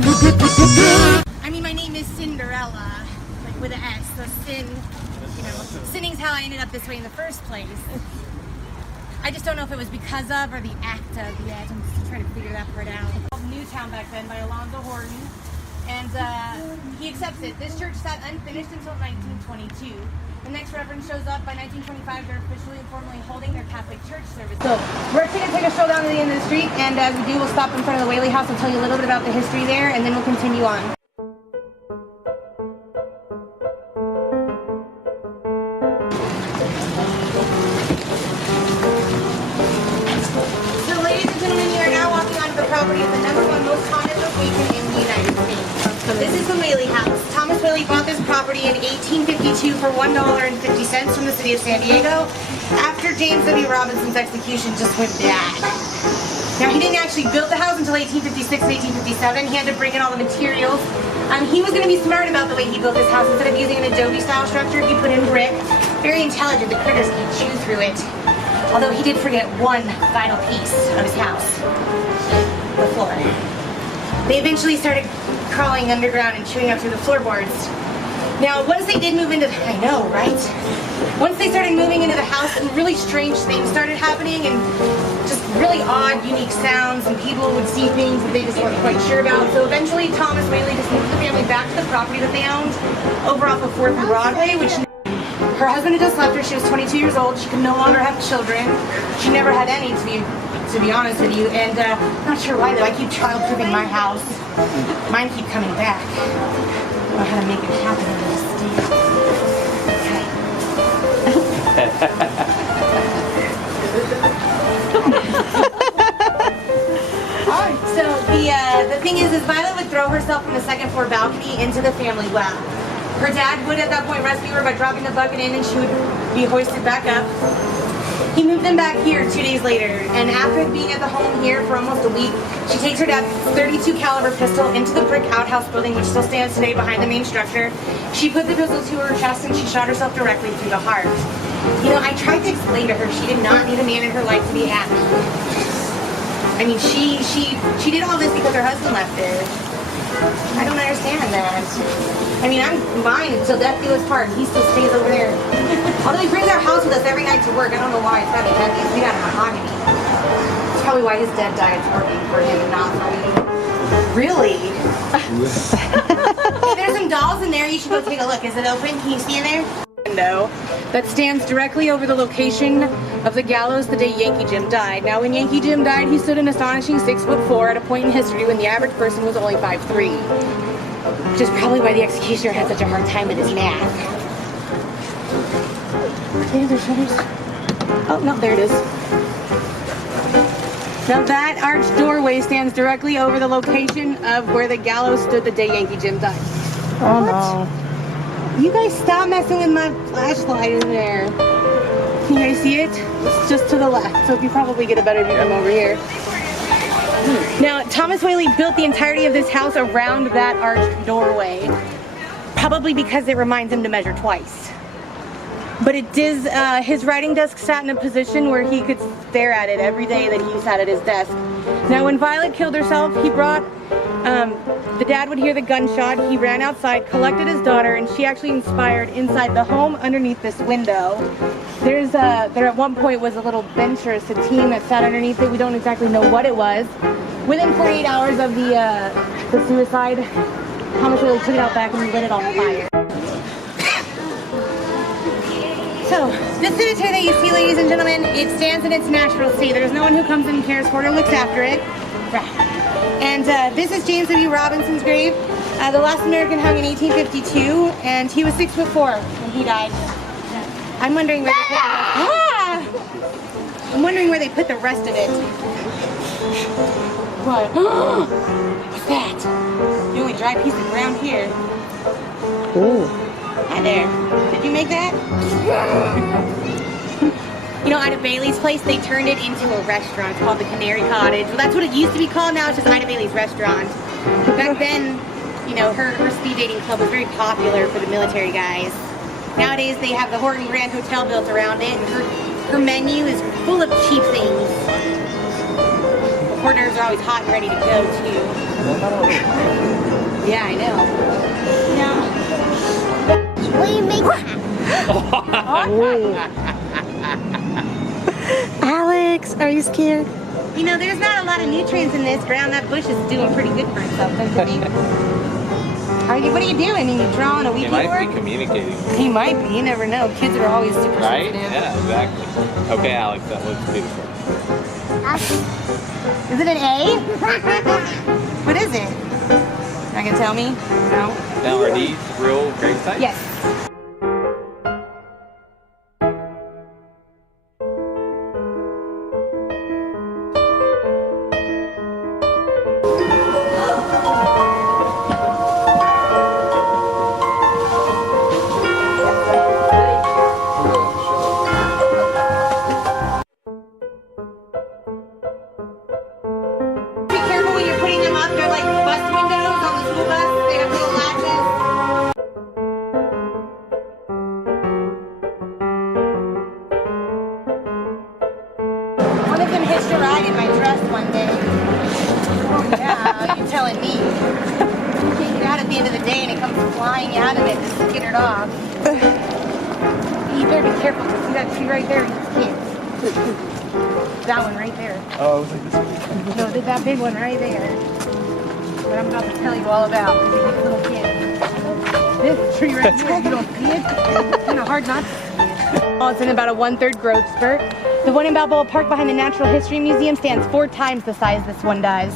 I mean, my name is Cinderella, like with an S. So sin, you know, sinning's how I ended up this way in the first place. I just don't know if it was because of or the act of yet. I'm just trying to figure that part out. Called Newtown back then by Alonzo Horton, and he accepts it. This church sat unfinished until 1922. The next reverend shows up. By 1925, they're officially and formally holding their Catholic church service. So we're actually going to take a stroll down to the end of the street, and as we do, we'll stop in front of the Whaley House and tell you a little bit about the history there, and then we'll continue on. So ladies and gentlemen, you are now walking onto the property of the #1 most haunted location in the United States. This is the Whaley House. Thomas Whaley bought this property in 1852 for $1.50 from the city of San Diego after James W. Robinson's execution just went bad. Now, he didn't actually build the house until 1856 and 1857. He had to bring in all the materials. He was going to be smart about the way he built this house. Instead of using an adobe-style structure, he put in brick. Very intelligent. The critters can chew through it. Although he did forget one vital piece of his house: the floor. They eventually started crawling underground and chewing up through the floorboards. Now, once they did move into, I know, right? Once they started moving into the house, some really strange things started happening, and just really odd, unique sounds, and people would see things that they just weren't quite sure about. So eventually, Thomas Whaley just moved the family back to the property that they owned over off of 4th and Broadway, which her husband had just left her. She was 22 years old. She could no longer have children. She never had any, to be honest with you. And I'm not sure why, though. I keep child-proofing my house. Mine keep coming back. I don't know how to make it happen in this state. So the thing is Violet would throw herself from the 2nd floor balcony into the family well. Her dad would at that point rescue her by dropping the bucket in, and she would be hoisted back up. He moved them back here 2 days later, and after being at the home here for almost a week, she takes her dad's .32 caliber pistol into the brick outhouse building, which still stands today behind the main structure. She put the pistol to her chest, and she shot herself directly through the heart. You know, I tried to explain to her she did not need a man in her life to be happy. I mean, she did all this because her husband left her. I don't understand that. I mean, I'm mine until death do us part. He still stays over there. Although he brings our house with us every night to work. I don't know why. It's gotta be heavy. It's made out of mahogany. It's probably why his dead diet's working for him and not for me. Really? Hey, there's some dolls in there. You should go take a look. Is it open? Can you see in there? Window that stands directly over the location of the gallows the day Yankee Jim died. Now, when Yankee Jim died, he stood an astonishing 6'4" at a point in history when the average person was only 5'3", which is probably why the executioner had such a hard time with his math. Oh no, there it is. Now that arched doorway stands directly over the location of where the gallows stood the day Yankee Jim died. Oh no. You guys stop messing with my flashlight in there. Can you guys see it? It's just to the left, so you probably get a better view from over here. Now, Thomas Whaley built the entirety of this house around that arched doorway, probably because it reminds him to measure twice. But it does, his writing desk sat in a position where he could stare at it every day that he sat at his desk. Now, when Violet killed herself, he brought, the dad would hear the gunshot, he ran outside, collected his daughter, and she actually inspired inside the home underneath this window. There at one point was a little bench or a settee that sat underneath it. We don't exactly know what it was. Within 48 hours of the suicide, Thomas Whaley took it out back and lit it on fire. So, this cemetery that you see, ladies and gentlemen, it stands in its natural state. There's no one who comes in and cares for it or looks after it. And this is James W. Robinson's grave. The last American hung in 1852, and he was 6'4" when he died. I'm wondering where they put the rest. I'm wondering where they put the rest of it. What? What's that? The only dry piece of ground here. Ooh. Hi there. Did you make that? You know, Ida Bailey's place, they turned it into a restaurant called the Canary Cottage. Well, that's what it used to be called. Now it's just Ida Bailey's restaurant. Back then, you know, her speed dating club was very popular for the military guys. Nowadays, they have the Horton Grand Hotel built around it, and her menu is full of cheap things. The hors d'oeuvres are always hot and ready to go, too. Yeah, I know. What do you make that? Alex, are you scared? You know, there's not a lot of nutrients in this ground. That bush is doing pretty good for itself, don't you think? What are you doing? Are you drawing a He Ouija might board? be communicating. He might be. You never know. Kids are always super Right? sensitive. Yeah, exactly. Okay, Alex, that looks beautiful. Is it an A? What is it? Not gonna tell me? No. Now, are these real grave sites? Yes. Be careful when you're putting them up. They're like bus windows on the school bus. They have little latches. One of them hitched a ride in my dress one day. Oh yeah, you're telling me. You take it out at the end of the day and it comes flying out of it and skittered off. You better be careful. See that tree right there? It's kids. That one right there. Oh, I was like, this No, that big one right there. What I'm about to tell you all about. These little kids. This tree right here, you don't see it? It's kind of hard not to see it. Oh, it's in about a 1/3 growth spurt. The one in Balboa Park behind the Natural History Museum stands 4 times the size this one does.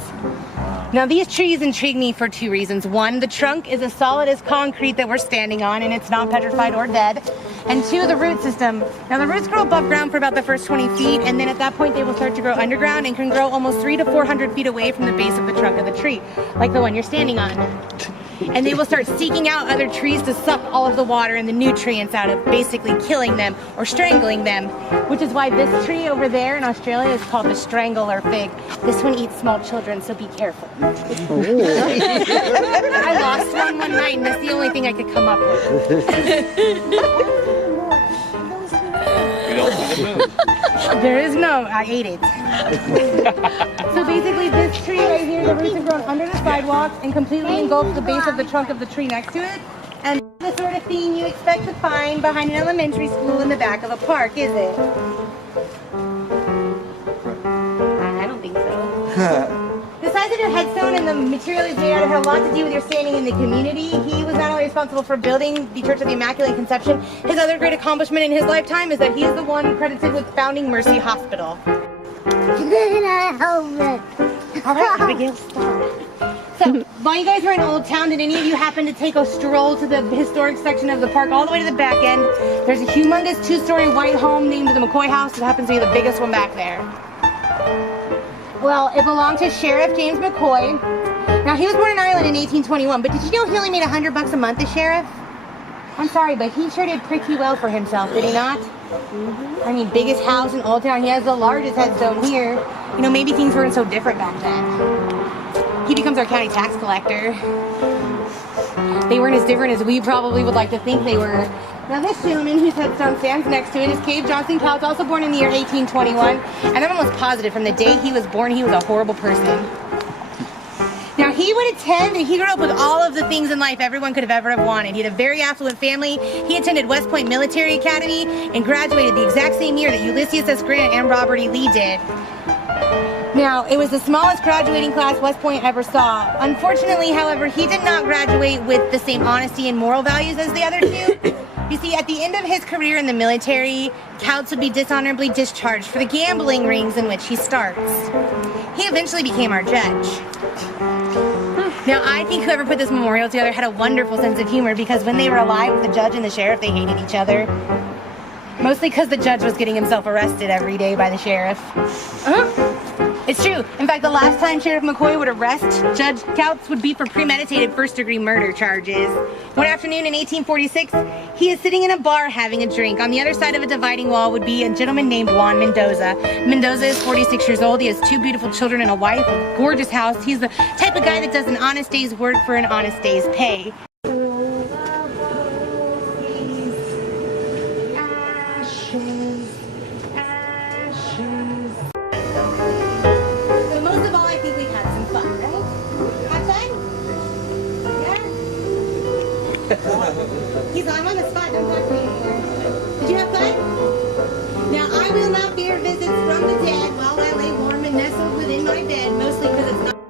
Now these trees intrigue me for 2 reasons. One, the trunk is as solid as concrete that we're standing on and it's not petrified or dead. And 2, the root system. Now the roots grow above ground for about the first 20 feet and then at that point they will start to grow underground and can grow almost 300 to 400 feet away from the base of the trunk of the tree, like the one you're standing on. And they will start seeking out other trees to suck all of the water and the nutrients out of, basically killing them or strangling them, which is why this tree over there in Australia is called the strangler fig. This one eats small children, so be careful. I lost one night and that's the only thing I could come up with. We don't see the moon. There is no, I ate it. So basically this tree right here, the roots have grown under the sidewalk and completely engulfed the base of the trunk of the tree next to it. And the sort of thing you expect to find behind an elementary school in the back of a park, is it? I don't think so. The size of your headstone and the material it's made out of had a lot to do with your standing in the community. He was not only responsible for building the Church of the Immaculate Conception, his other great accomplishment in his lifetime is that he is the one credited with founding Mercy Hospital. All right, Abigail, stop. So, while you guys were in Old Town, did any of you happen to take a stroll to the historic section of the park all the way to the back end? There's a humongous 2-story white home named the McCoy House. It happens to be the biggest one back there. Well, it belonged to Sheriff James McCoy. Now, he was born in Ireland in 1821, but did you know he only made $100 a month as sheriff? I'm sorry, but he sure did pretty well for himself, did he not? I mean, biggest house in Old Town. He has the largest headstone here. You know, maybe things weren't so different back then. He becomes our county tax collector. They weren't as different as we probably would like to think they were. Now this gentleman whose headstone stands next to it is Cave Johnson Couch, also born in the year 1821. And I'm almost positive from the day he was born, he was a horrible person. Now he would attend, and he grew up with all of the things in life everyone could have ever have wanted. He had a very affluent family. He attended West Point Military Academy and graduated the exact same year that Ulysses S. Grant and Robert E. Lee did. Now, it was the smallest graduating class West Point ever saw. Unfortunately, however, he did not graduate with the same honesty and moral values as the other two. You see, at the end of his career in the military, Couts would be dishonorably discharged for the gambling rings in which he starts. He eventually became our judge. Now, I think whoever put this memorial together had a wonderful sense of humor because when they were alive, the judge and the sheriff, they hated each other. Mostly because the judge was getting himself arrested every day by the sheriff. It's true. In fact, the last time Sheriff McCoy would arrest Judge Couts would be for premeditated first-degree murder charges. One afternoon in 1846, he is sitting in a bar having a drink. On the other side of a dividing wall would be a gentleman named Juan Mendoza. Mendoza is 46 years old. He has 2 beautiful children and a wife, a gorgeous house. He's the type of guy that does an honest day's work for an honest day's pay. I'm on the spot. Don't talk to me anymore. Did you have fun? Now, I will not fear visits from the dead while I lay warm and nestled within my bed, mostly because it's not.